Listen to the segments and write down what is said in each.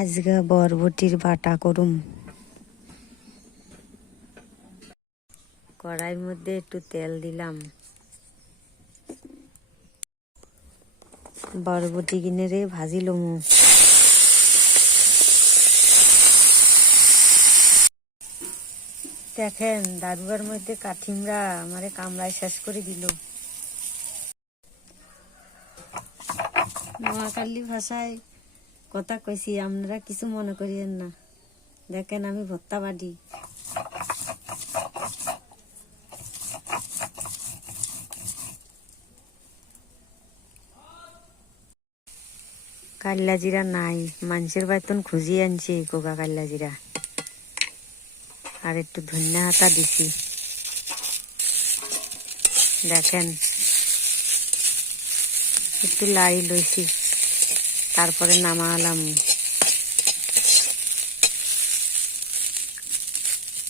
আজকে বরবটির বাটা করুম। কড়াইয়ের মধ্যে একটু তেল দিলাম। বরবটি কিনে রে ভাজিলুম। দেখেন দারুয়ার মধ্যে কাঠিমরা আমারে কামড়ায় শেষ করে দিল। নোয়াখালী ভাষায় কথা কইছি, আপনারা কিছু মনে করিয়েন না। দেখেন আমি ভর্তা বাটি। কাল্লা জিরা নাই, মানুষের বাড়িতে খুঁজিয়ে আনছি কোকা কাল্লা জিরা। আর একটু ধনিয়া হাতা দিছি। দেখেন একটু লাই লইছি, তারপরে নামালাম।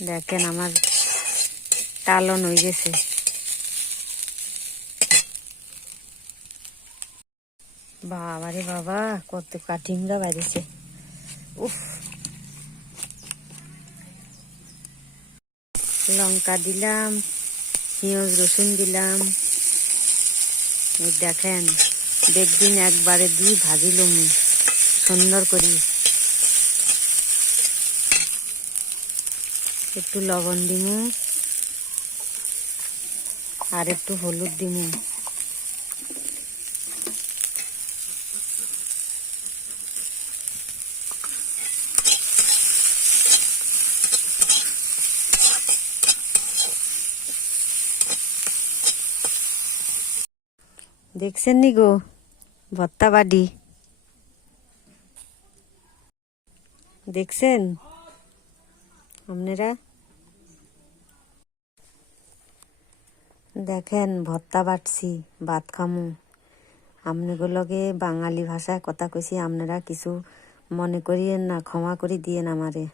দেখেন আমার টালন হয়ে গেছে। বাবারে বাবা, কত কাঠিমরা বাড়িছে। উফ, লঙ্কা দিলাম, পেঁয়াজ রসুন দিলাম। দেখেন দেখদিন একবারে দিয়ে ভাজিলুম সুন্দর করি। একটু লবণ দিমু আর একটু হলুদ দিমু। দেখছেন নি গো ভর্তা বাড়ি? দেখছেন আপনারা? দেখেন ভর্তা বাটছি, ভাত খামু। আপনাগুলোকে বাঙালি ভাষায় কথা কইছি, আপনারা কিছু মনে করিয়েন না, ক্ষমা করে দিয়েন আমারে।